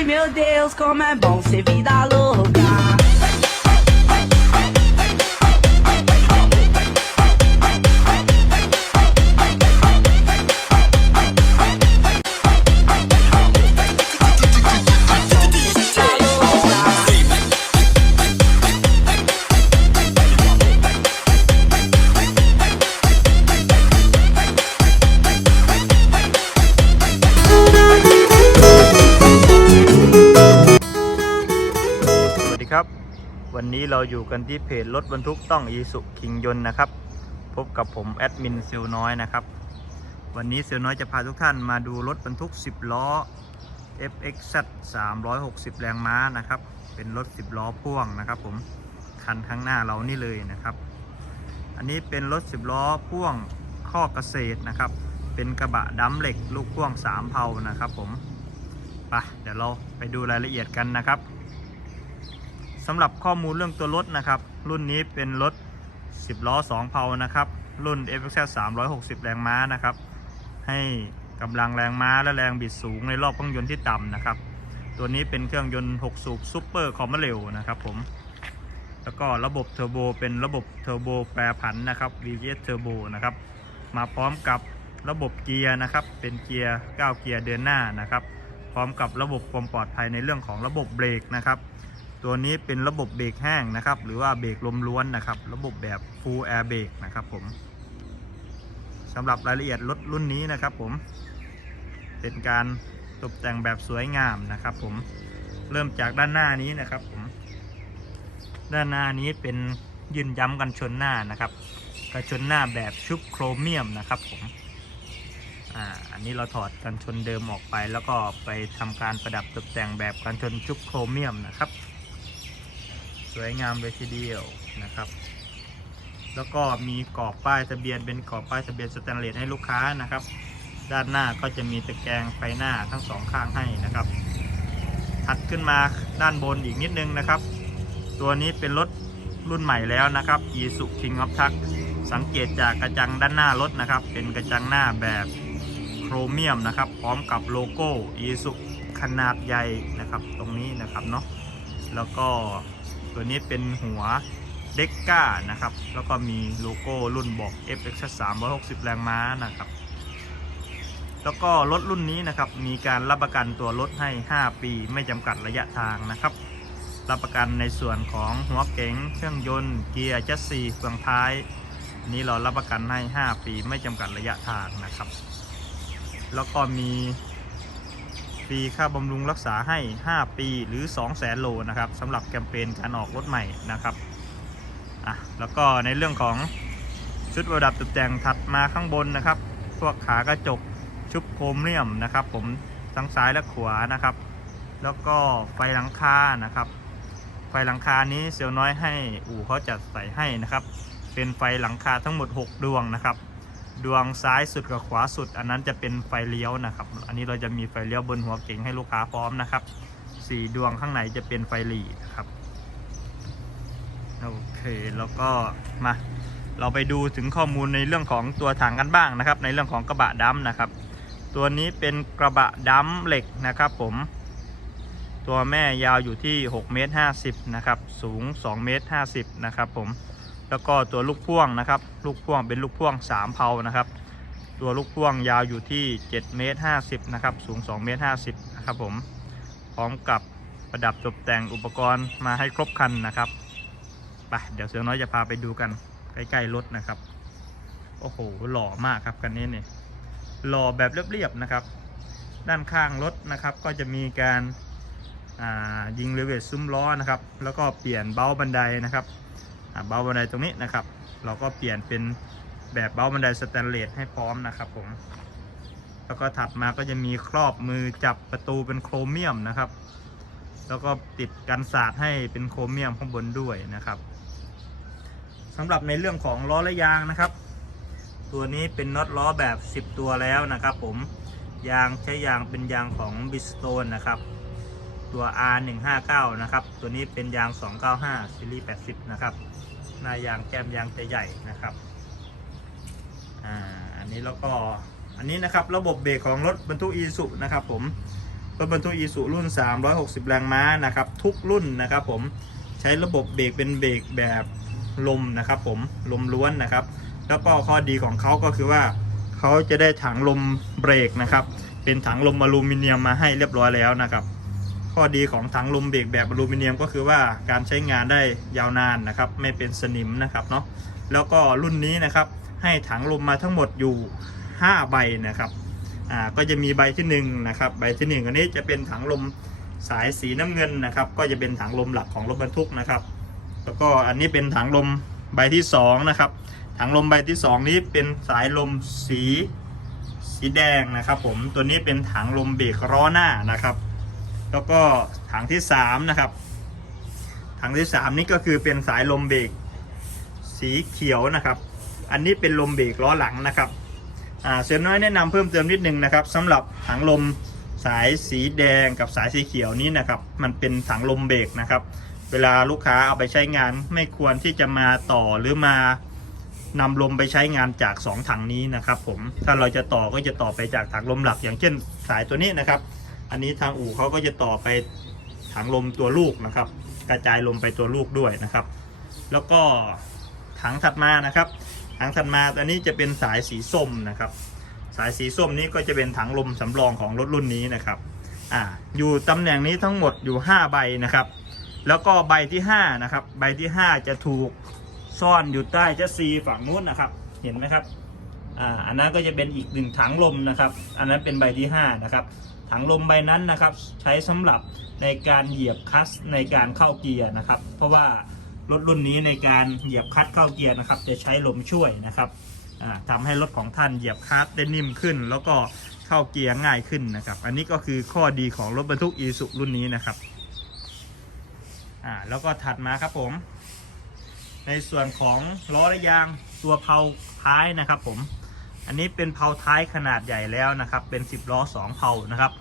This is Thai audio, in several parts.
Ai meu Deus, como é bom ser vida louca. เราอยู่กันที่เพจรถบรรทุกต้องอีสุคิงยนต์นะครับ พบกับผมแอดมินเซลน้อยนะครับ วันนี้เซลน้อยจะพาทุกท่านมาดูรถบรรทุก 10 ล้อ FXZ 360 แรงม้านะครับ เป็นรถ 10 ล้อพ่วงนะครับ ผมคันข้างหน้าเรานี่เลยนะครับ อันนี้เป็นรถ 10 ล้อพ่วงข้อเกษตรนะครับ เป็นกระบะดัมเหล็กลูกพ่วง 3 เพานะครับ ผมไปเดี๋ยวเราไปดูรายละเอียดกันนะครับำหรับข้อมูลเรื่องตัวรถนะครับ รุ่นนี้เป็นรถ 10 ล้อ 2 เพานะครับ รุ่น f x 360 แรงม้านะครับ ให้กำลังแรงม้าและแรงบิดสูงในรอบเครื่องยนต์ที่ต่ำนะครับ ตัวนี้เป็นเครื่องยนต์ 6 สูบซูเปอร์คอมเมเร็วนะครับผม แล้วก็ระบบเทอร์โบเป็นระบบเทอร์โบแปรผันนะครับ VVS Turbo นะครับ มาพร้อมกับระบบเกียร์นะครับ เป็นเกียร์ 9 เกียร์เดินหน้านะครับ พร้อมกับระบบความปลอดภัยในเรื่องของระบบเบรกนะครับ ตัวนี้เป็นระบบเบรกแห้งนะครับ หรือว่าเบรกลมล้วนนะครับ ระบบแบบ full air brake นะครับผมสำหรับรายละเอียดรถรุ่นนี้นะครับผม เป็นการตกแต่งแบบสวยงามนะครับผม เริ่มจากด้านหน้านี้นะครับผม ด้านหน้านี้เป็นยืนย้ำกันชนหน้านะครับกระชนหน้าแบบชุบโครเมียมนะครับผมอ่าอันนี้เราถอดกันชนเดิมออกไป แล้วก็ไปทำการประดับตกแต่งแบบกันชนชุบโครเมียมนะครับ สวยงามเลยทีเดียวนะครับ แล้วก็มีกรอบป้ายทะเบียนเป็นกรอบป้ายทะเบียนสแตนเลสให้ลูกค้านะครับ ด้านหน้าก็จะมีตะแกรงไฟหน้าทั้งสองข้างให้นะครับถัดขึ้นมาด้านบนอีกนิดนึงนะครับ ตัวนี้เป็นรถรุ่นใหม่แล้วนะครับ i s u King of Truck สังเกตจากกระจังด้านหน้ารถนะครับ เป็นกระจังหน้าแบบโครเมียมนะครับ พร้อมกับโลโก้ i s u ขนาดใหญ่นะครับ ตรงนี้นะครับเนาะแล้วก็ ตัวนี้เป็นหัวเด็กก้านะครับ แล้วก็มีโลโก้รุ่นบอก FX 360 แรงม้านะครับ แล้วก็รถรุ่นนี้นะครับ มีการรับประกันตัวรถให้ 5 ปีไม่จำกัดระยะทางนะครับ รับประกันในส่วนของหัวเก๋งเครื่องยนต์เกียร์จัสซีเฟืองท้าย นี้เรารับประกันให้ 5 ปีไม่จำกัดระยะทางนะครับ แล้วก็มี รี ค่าบำรุงรักษาให้ 5 ปีหรือ 2 0 0แสนโลนะครับสำหรับแคมเปญการออกรถใหม่นะครับอะแล้วก็ในเรื่องของชุดประดับตกแต่งถัดมาข้างบนนะครับ พวกขากระจกชุบโครเมียมนะครับ ผมทั้งซ้ายและขวานะครับ แล้วก็ไฟหลังคานะครับ ไฟหลังคานี้เซลลน้อยให้อู่เขาจัดใส่ให้นะครับ เป็นไฟหลังคาทั้งหมด 6 ดวงนะครับ ดวงซ้ายสุดกับขวาสุด อันนั้นจะเป็นไฟเลี้ยวนะครับ อันนี้เราจะมีไฟเลี้ยวบนหัวเก๋งให้ลูกค้าพร้อมนะครับสี่ดวงข้างในจะเป็นไฟหลีนะครับโอเคแล้วก็มาเราไปดูถึงข้อมูลในเรื่องของตัวถังกันบ้างนะครับ ในเรื่องของกระบะดำนะครับ ตัวนี้เป็นกระบะดำเหล็กนะครับผม ตัวแม่ยาวอยู่ที่6เมตร50นะครับสูง2เมตร50นะครับผม แล้วก็ตัวลูกพ่วงนะครับ ลูกพ่วงเป็นลูกพ่วง 3 เพานะครับ ตัวลูกพ่วงยาวอยู่ที่7เมตร50นะครับ สูง2เมตร50นะครับผม พร้อมกับประดับตกแต่งอุปกรณ์มาให้ครบคันนะครับ ไป เดี๋ยวเสือน้อยจะพาไปดูกันใกล้ๆรถนะครับ โอ้โห หล่อมากครับคันนี้เนี่ยหล่อแบบเรียบๆนะครับ ด้านข้างรถนะครับ ก็จะมีการยิงเลเวทซุ้มล้อนะครับ แล้วก็เปลี่ยนเบ้าบันไดนะครับ เบาบันไดตรงนี้นะครับ เราก็เปลี่ยนเป็นแบบเบาบันไดสแตนเลสให้พร้อมนะครับผม แล้วก็ถัดมาก็จะมีครอบมือจับประตูเป็นโครเมียมนะครับ แล้วก็ติดกันสาดให้เป็นโครเมียมข้างบนด้วยนะครับสำหรับในเรื่องของล้อและยางนะครับ ตัวนี้เป็นน็อตล้อแบบ 10 ตัวแล้วนะครับ ผมยางใช้ยางเป็นยางของ b i s t o n e นะครับ ตัว R159 นะครับ ตัวนี้เป็นยาง 295ซีรีส์80 นะครับ หน้ายางแก้มยางจะใหญ่นะครับ อ่า อันนี้แล้วก็ อันนี้นะครับระบบเบรกของรถบรรทุกอีสุนะครับผม รถบรรทุกอีสุรุ่น 360 แรงม้านะครับ ทุกรุ่นนะครับผม ใช้ระบบเบรกเป็นเบรกแบบลมนะครับผม ลมล้วนนะครับ แล้วก็ข้อดีของเขาก็คือว่าเขาจะได้ถังลมเบรกนะครับ เป็นถังลมอลูมิเนียมมาให้เรียบร้อยแล้วนะครับ ข้อดีของถังลมเบรกแบบอลูมิเนียมก็คือว่าการใช้งานได้ยาวนานนะครับ ไม่เป็นสนิมนะครับเนาะแล้วก็รุ่นนี้นะครับให้ถังลมมาทั้งหมดอยู่ 5 ใบนะครับอ่าก็จะมีใบที่1นะครับใบที่ 1 อันนี้จะเป็นถังลมสายสีน้ำเงินนะครับ ก็จะเป็นถังลมหลักของรถบรรทุกนะครับ แล้วก็อันนี้เป็นถังลมใบที่2นะครับถังลมใบที่ 2 นี้เป็นสายลมสีสีแดงนะครับ ผมตัวนี้เป็นถังลมเบรกล้อหน้านะครับ แล้วก็ถังที่3นะครับถังที่3นี้ก็คือเป็นสายลมเบรกสีเขียวนะครับ อันนี้เป็นลมเบรกล้อหลังนะครับอ่าเสียน้อยแนะนำเพิ่มเติมนิดนึงนะครับสำหรับถังลมสายสีแดงกับสายสีเขียวนี้นะครับ มันเป็นถังลมเบรกนะครับ เวลาลูกค้าเอาไปใช้งานไม่ควรที่จะมาต่อหรือมานำลมไปใช้งานจาก 2 ถังนี้นะครับผม ถ้าเราจะต่อก็จะต่อไปจากถังลมหลักอย่างเช่นสายตัวนี้นะครับ อันนี้ทางอู่เขาก็จะต่อไปถังลมตัวลูกนะครับ กระจายลมไปตัวลูกด้วยนะครับ แล้วก็ถังถัดมานะครับ ถังถัดมาตัวนี้จะเป็นสายสีส้มนะครับ สายสีส้มนี้ก็จะเป็นถังลมสำรองของรถรุ่นนี้นะครับอ่าอยู่ตำแหน่งนี้ทั้งหมดอยู่ 5 ใบนะครับ แล้วก็ใบที่5นะครับใบที่ 5 จะถูกซ่อนอยู่ใต้เจสซีฝั่งนู้นนะครับ เห็นไหมครับอ่าอันนั้นก็จะเป็นอีกหนึ่งถังลมนะครับ อันนั้นเป็นใบที่5นะครับ ถังลมใบนั้นนะครับ ใช้สำหรับในการเหยียบคลัตช์ในการเข้าเกียร์นะครับ เพราะว่ารถรุ่นนี้ในการเหยียบคลัตช์เข้าเกียร์นะครับ จะใช้ลมช่วยนะครับอ่าทำให้รถของท่านเหยียบคลัตช์ได้นิ่มขึ้น แล้วก็เข้าเกียร์ง่ายขึ้นนะครับ อันนี้ก็คือข้อดีของรถบรรทุกอีสุรุ่นนี้นะครับอ่าแล้วก็ถัดมาครับผม ในส่วนของล้อและยางตัวเพลาท้ายนะครับผม อันนี้เป็นเพลาท้ายขนาดใหญ่แล้วนะครับ เป็น 10ล้อ2เพลานะครับ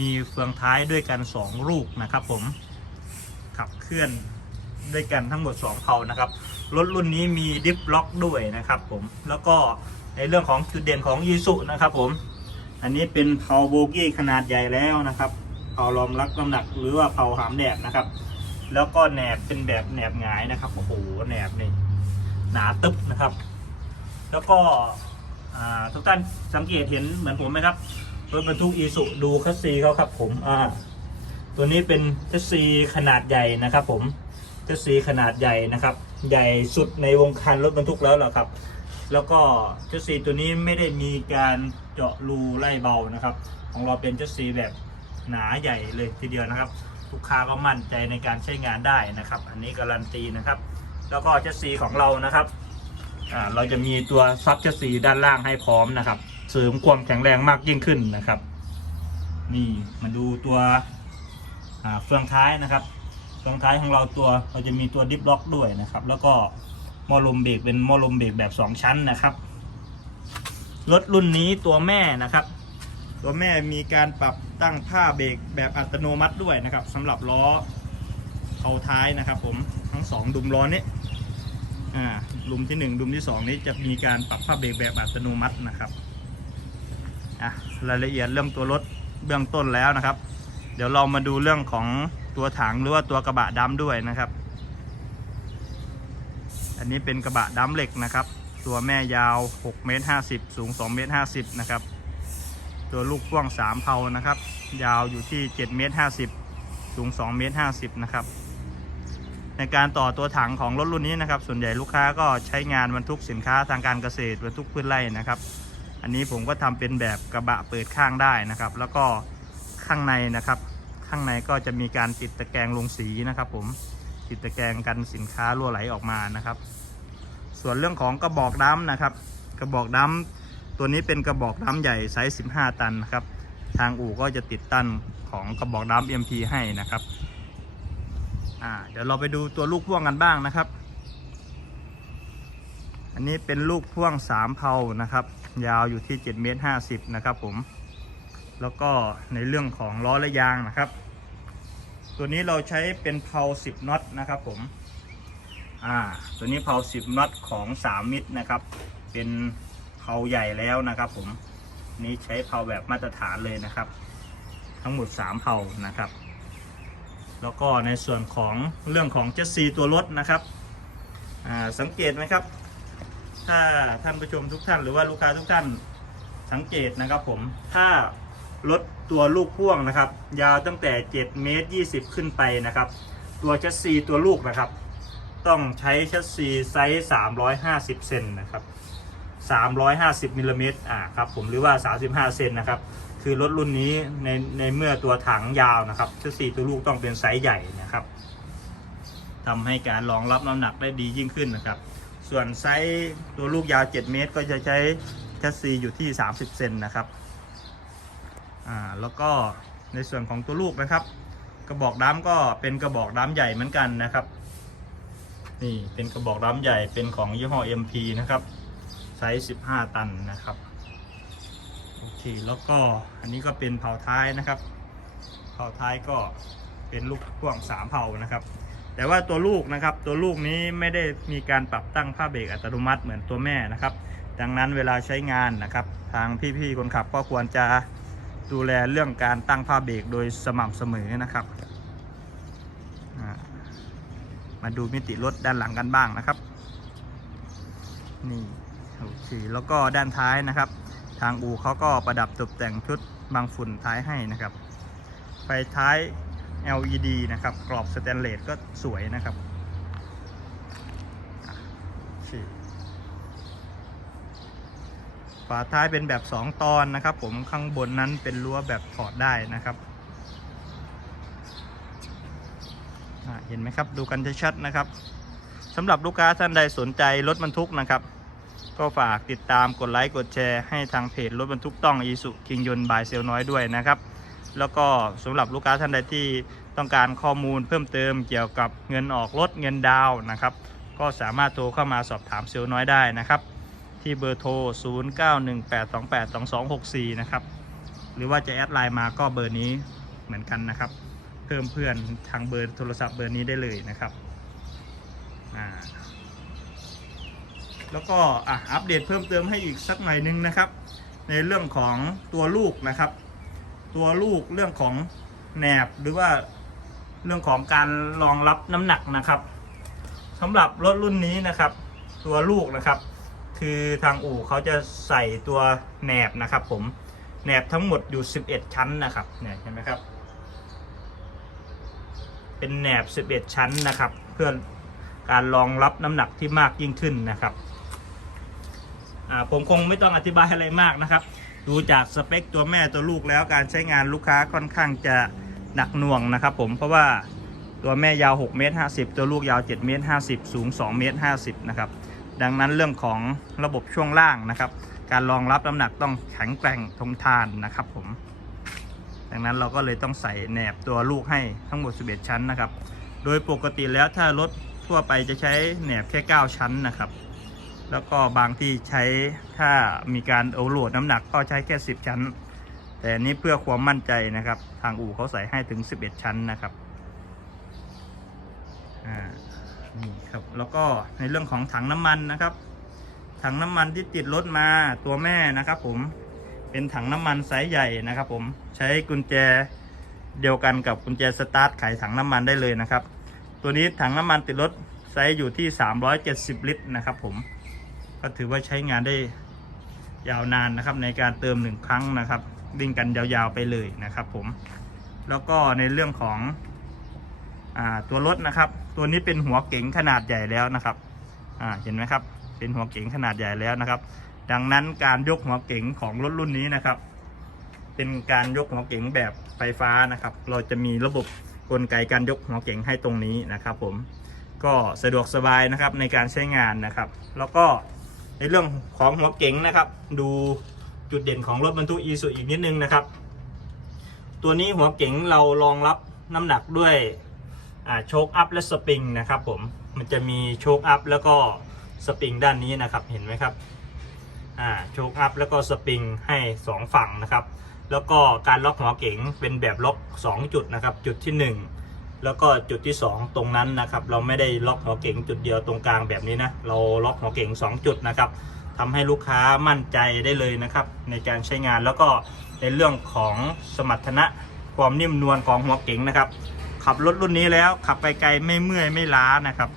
มีเฟืองท้ายด้วยกัน 2 ลูกนะครับผมขับเคลื่อนด้วยกันทั้งหมด 2เพลานะครับรถรุ่นนี้มีดิฟล็อกด้วยนะครับผมแล้วก็ในเรื่องของจุดเด่นของยีสุนะครับผมอันนี้เป็นเพลาโบกี้ขนาดใหญ่แล้วนะครับเพลารองรับน้ำหนักหรือว่าเพลาหามแดดนะครับ แล้วก็แหนบเป็นแบบแหนบหงายนะครับโอ้โหแหนบนี่หนาตึ๊บนะครับ แล้วก็ อ่าทุกท่านสังเกตเห็นเหมือนผมไหมครับรถบรรทุกอีสุดูคัสซีเขาครับผมอ่าตัวนี้เป็นคัสซีขนาดใหญ่นะครับผมคัสซีขนาดใหญ่นะครับ ใหญ่สุดในวงการรถบรรทุกแล้วเหรอครับ แล้วก็คัสซีตัวนี้ไม่ได้มีการเจาะรูไล่เบานะครับ ของเราเป็นคัสซีแบบหนาใหญ่เลยทีเดียวนะครับลูกค้าก็มั่นใจในการใช้งานได้นะครับ อันนี้การันตีนะครับ แล้วก็คัสซีของเรานะครับ อ่าเราจะมีตัวซับเชสีด้านล่างให้พร้อมนะครับ เสริมความแข็งแรงมากยิ่งขึ้นนะครับ นี่มาดูตัวเฟืองท้ายนะครับเฟืองท้ายของเราตัวเราจะมีตัวดิฟล็อกด้วยนะครับ แล้วก็หม้อลมเบรกเป็นหม้อลมเบรกแบบ 2 ชั้นนะครับรถรุ่นนี้ตัวแม่นะครับ ตัวแม่มีการปรับตั้งผ้าเบรกแบบอัตโนมัติด้วยนะครับสำหรับล้อเอาท้ายนะครับ ผมทั้งสองดุมล้อนี้อ่า ลุมที่1ดุมที่ 2 นี้จะมีการปรับผ้าเบรกแบบอัตโนมัตินะครับอะรายละเอียดเรื่องตัวรถเบื้องต้นแล้วนะครับ เดี๋ยวเรามาดูเรื่องของตัวถังหรือว่าตัวกระบะดำด้วยนะครับ อันนี้เป็นกระบะดำเหล็กนะครับ ตัวแม่ยาว6เมตร50 สูง2เมตร50นะครับ ตัวลูกพ่วง3เพานะครับ ยาวอยู่ที่7เมตร50 สูง2เมตร50นะครับ ในการต่อตัวถังของรถรุ่นนี้นะครับ ส่วนใหญ่ลูกค้าก็ใช้งานบรรทุกสินค้าทางการเกษตรบรรทุกพืชไร่นะครับ อันนี้ผมก็ทำเป็นแบบกระบะเปิดข้างได้นะครับ แล้วก็ข้างในนะครับ ข้างในก็จะมีการติดตะแกรงลงสีนะครับ ผมติดตะแกรงกันสินค้ารั่วไหลออกมานะครับ ส่วนเรื่องของกระบอกดั้มนะครับ กระบอกดั้มตัวนี้เป็นกระบอกดั้มใหญ่ไซส์ 15 ตันนะครับ ทางอู่ก็จะติดตั้งของกระบอกดั้ม MP ให้นะครับ อ่าเดี๋ยวเราไปดูตัวลูกพ่วงกันบ้างนะครับ อันนี้เป็นลูกพ่วง3เพลานะครับ ยาวอยู่ที่7เมตร50นะครับผม แล้วก็ในเรื่องของล้อและยางนะครับ ตัวนี้เราใช้เป็นเพลา10น็อตนะครับผมอ่าตัวนี้เพลา10น็อตของ3มิตรนะครับ เป็นเพลาใหญ่แล้วนะครับ ผมนี้ใช้เพลาแบบมาตรฐานเลยนะครับ ทั้งหมด3เผานะครับ แล้วก็ในส่วนของเรื่องของเจสซีตัวรถนะครับสังเกตไหมครับ ถ้าท่านผู้ชมทุกท่านหรือว่าลูกค้าทุกท่านสังเกตนะครับผมถ้ารถตัวลูกพ่วงนะครับ ยาวตั้งแต่7เมตร20 ขึ้นไปนะครับ ตัวแชสซีตัวลูกนะครับ ต้องใช้แชสซีไซส์350เซนนะครับ350มิลลิเมตรอ่าครับผมหรือว่า 35เซนนะครับ คือรถรุ่นนี้ในในเมื่อตัวถังยาวนะครับแชสซีตัวลูกต้องเป็นไซส์ใหญ่นะครับทำให้การรองรับน้ำหนักได้ดียิ่งขึ้นนะครับ ส่วนไซส์ตัวลูกยาว 7 เมตร ก็จะใช้แชสซีอยู่ที่ 30 เซนนะครับอ่าแล้วก็ในส่วนของตัวลูกนะครับ กระบอกด้าก็เป็นกระบอกด้าใหญ่เหมือนกันนะครับ นี่เป็นกระบอกด้าใหญ่เป็นของยี่ห้อ MP นะครับไซส์ 15 ตันนะครับ เคแล้วก็อันนี้ก็เป็นเผาท้ายนะครับ เผาท้ายก็เป็นลูกพ่วง3เผานะครับ แต่ว่าตัวลูกนะครับ ตัวลูกนี้ไม่ได้มีการปรับตั้งผ้าเบรกอัตโนมัติเหมือนตัวแม่นะครับ ดังนั้นเวลาใช้งานนะครับ ทางพี่ๆคนขับก็ควรจะดูแลเรื่องการตั้งผ้าเบรกโดยสม่ำเสมอนะครับ มาดูมิติรถด้านหลังกันบ้างนะครับ นี่โอเคแล้วก็ด้านท้ายนะครับ ทางอูเขาก็ประดับตกแต่งชุดบังฝุ่นท้ายให้นะครับ ไฟท้าย LED นะครับ กรอบสแตนเลสก็สวยนะครับฝาท้ายเป็นแบบ 2 ตอนนะครับ ผมข้างบนนั้นเป็นรั้วแบบถอดได้นะครับเห็นไหมครับดูกันชัดๆนะครับสำหรับลูกค้าท่านใดสนใจรถบรรทุกนะครับ ก็ฝากติดตามกดไลค์กดแชร์ให้ทางเพจรถบรรทุกต้องอีสุคิงยนบายเซลน้อยด้วยนะครับ แล้วก็สำหรับลูกค้าท่านใดที่ต้องการข้อมูลเพิ่มเติมเกี่ยวกับเงินออกรถเงินดาวนะครับ ก็สามารถโทรเข้ามาสอบถามเซลน้อยได้นะครับ ที่เบอร์โทร 0918282264 นะครับ หรือว่าจะแอดไลน์มาก็เบอร์นี้เหมือนกันนะครับ เพิ่มเพื่อนทางเบอร์โทรศัพท์เบอร์นี้ได้เลยนะครับอ่า แล้วก็อะอัปเดตเพิ่มเติมให้อีกสักหน่อยนึงนะครับ ในเรื่องของตัวลูกนะครับ ตัวลูกเรื่องของแหนบหรือว่าเรื่องของการรองรับน้ำหนักนะครับสำหรับรถรุ่นนี้นะครับ ตัวลูกนะครับ คือทางอู่เขาจะใส่ตัวแหนบนะครับ ผมแหนบทั้งหมดอยู่ 11 ชั้นนะครับเนี่ยเห็นไหมครับ เป็นแหนบ 11 ชั้นนะครับ เพื่อการรองรับน้ำหนักที่มากยิ่งขึ้นนะครับ ผมคงไม่ต้องอธิบายอะไรมากนะครับ ดูจากสเปคตัวแม่ตัวลูกแล้วการใช้งานลูกค้าค่อนข้างจะหนักหน่วงนะครับผมเพราะว่าตัวแม่ยาว6เมตร50 ตัวลูกยาว7เมตร50 สูง2เมตร50นะครับดังนั้นเรื่องของระบบช่วงล่างนะครับ การรองรับน้ำหนักต้องแข็งแกร่งทนทานนะครับผม ดังนั้นเราก็เลยต้องใส่แหนบตัวลูกให้ทั้งหมด 11 ชั้นนะครับ โดยปกติแล้วถ้ารถทั่วไปจะใช้แหนบแค่ 9 ชั้นนะครับ แล้วก็บางที่ใช้ถ้ามีการโอโหลดน้ำหนักก็ใช้แค่ 10 ชั้น แต่นนี้เพื่อความมั่นใจนะครับ ทางอู่เขาใส่ให้ถึง 11 ชั้นนะครับอ่านี่ครับแล้วก็ในเรื่องของถังน้ำมันนะครับ ถังน้ำมันที่ติดรถมาตัวแม่นะครับ ผมเป็นถังน้ำมันไซส์ใหญ่นะครับ ผมใช้กุญแจเดียวกันกับกุญแจสตาร์ทไขถังน้ำมันได้เลยนะครับ ตัวนี้ถังน้ำมันติดรถไซส์อยู่ที่ 370 ลิตรนะครับผม ก็ถือว่าใช้งานได้ยาวนานนะครับ ในการเติมหนึ่งครั้งนะครับวิ่งกันยาวๆไปเลยนะครับ ผม แล้วก็ในเรื่องของอตัวรถนะครับ ตัวนี้เป็นหัวเก๋งขนาดใหญ่แล้วนะครับเห็นไหมครับ เป็นหัวเก๋งขนาดใหญ่แล้วนะครับ ดังนั้นการยกหัวเก๋งของรถรุ่นนี้นะครับ เป็นการยกหัวเก๋งแบบไฟฟ้านะครับ เราจะมีระบบกลไกการยกหัวเก๋งให้ตรงนี้นะครับ ผมก็สะดวกสบายนะครับในการใช้งานนะครับ แล้วก็ ในเรื่องของหัวเก๋งนะครับ ดูจุดเด่นของรถบรรทุกอีซูอีกนิดนึงนะครับ ตัวนี้หัวเก๋งเรารองรับน้ำหนักด้วยโชคอัพและสปริงนะครับผมมันจะมีโชคอัพแล้วก็สปริงด้านนี้นะครับเห็นไหมครับโชคอัพแล้วก็สปริงให้ 2 ฝั่งนะครับ แล้วก็การล็อกหัวเก๋งเป็นแบบล็อก 2 จุดนะครับ จุดที่ 1 แล้วก็จุดที่ 2 ตรงนั้นนะครับ เราไม่ได้ล็อกหัวเก๋งจุดเดียวตรงกลางแบบนี้นะ เราล็อกหัวเก๋ง2 จุดนะครับทำให้ลูกค้ามั่นใจได้เลยนะครับ ในการใช้งานแล้วก็ในเรื่องของสมรรถนะความนิ่มนวลของหัวเก๋งนะครับ ขับรถรุ่นนี้แล้วขับไปไกลไม่เมื่อยไม่ล้านะครับ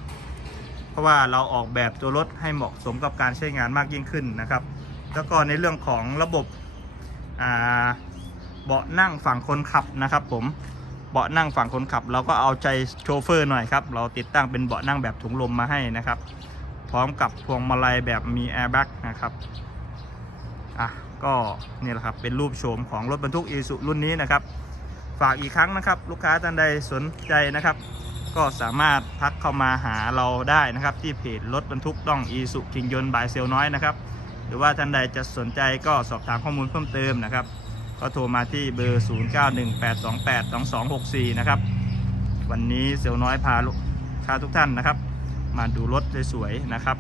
เพราะว่าเราออกแบบตัวรถให้เหมาะสมกับการใช้งานมากยิ่งขึ้นนะครับ แล้วก็ในเรื่องของระบบเบาะนั่งฝั่งคนขับนะครับผม เบาะนั่งฝั่งคนขับ เราก็เอาใจโชเฟอร์หน่อยครับ เราติดตั้งเป็นเบาะนั่งแบบถุงลมมาให้นะครับ พร้อมกับพวงมาลัยแบบมีแอร์แบ็กนะครับอะก็นี่แหละครับเป็นรูปโฉมของรถบรรทุกอีสุรุ่นนี้นะครับ ฝากอีกครั้งนะครับ ลูกค้าท่านใดสนใจนะครับ ก็สามารถทักเข้ามาหาเราได้นะครับ ที่เพจรถบรรทุกต้องอีสุคิงยนต์บายเซลน้อยนะครับ หรือว่าท่านใดจะสนใจก็สอบถามข้อมูลเพิ่มเติมนะครับ ก็โทรมาที่เบอร์ 0918282264 นะครับ วันนี้เซลน้อยพาลูกค้าทุกท่านนะครับ มาดูรถสวยๆนะครับ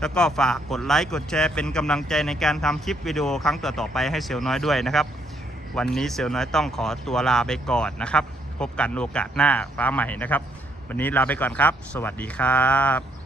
แล้วก็ฝากกดไลค์กดแชร์เป็นกำลังใจในการทำคลิปวิดีโอครั้งต่อๆไปให้เซลน้อยด้วยนะครับ วันนี้เซลน้อยต้องขอตัวลาไปก่อนนะครับ พบกันโอกาสหน้าฟ้าใหม่นะครับ วันนี้ลาไปก่อนครับ สวัสดีครับ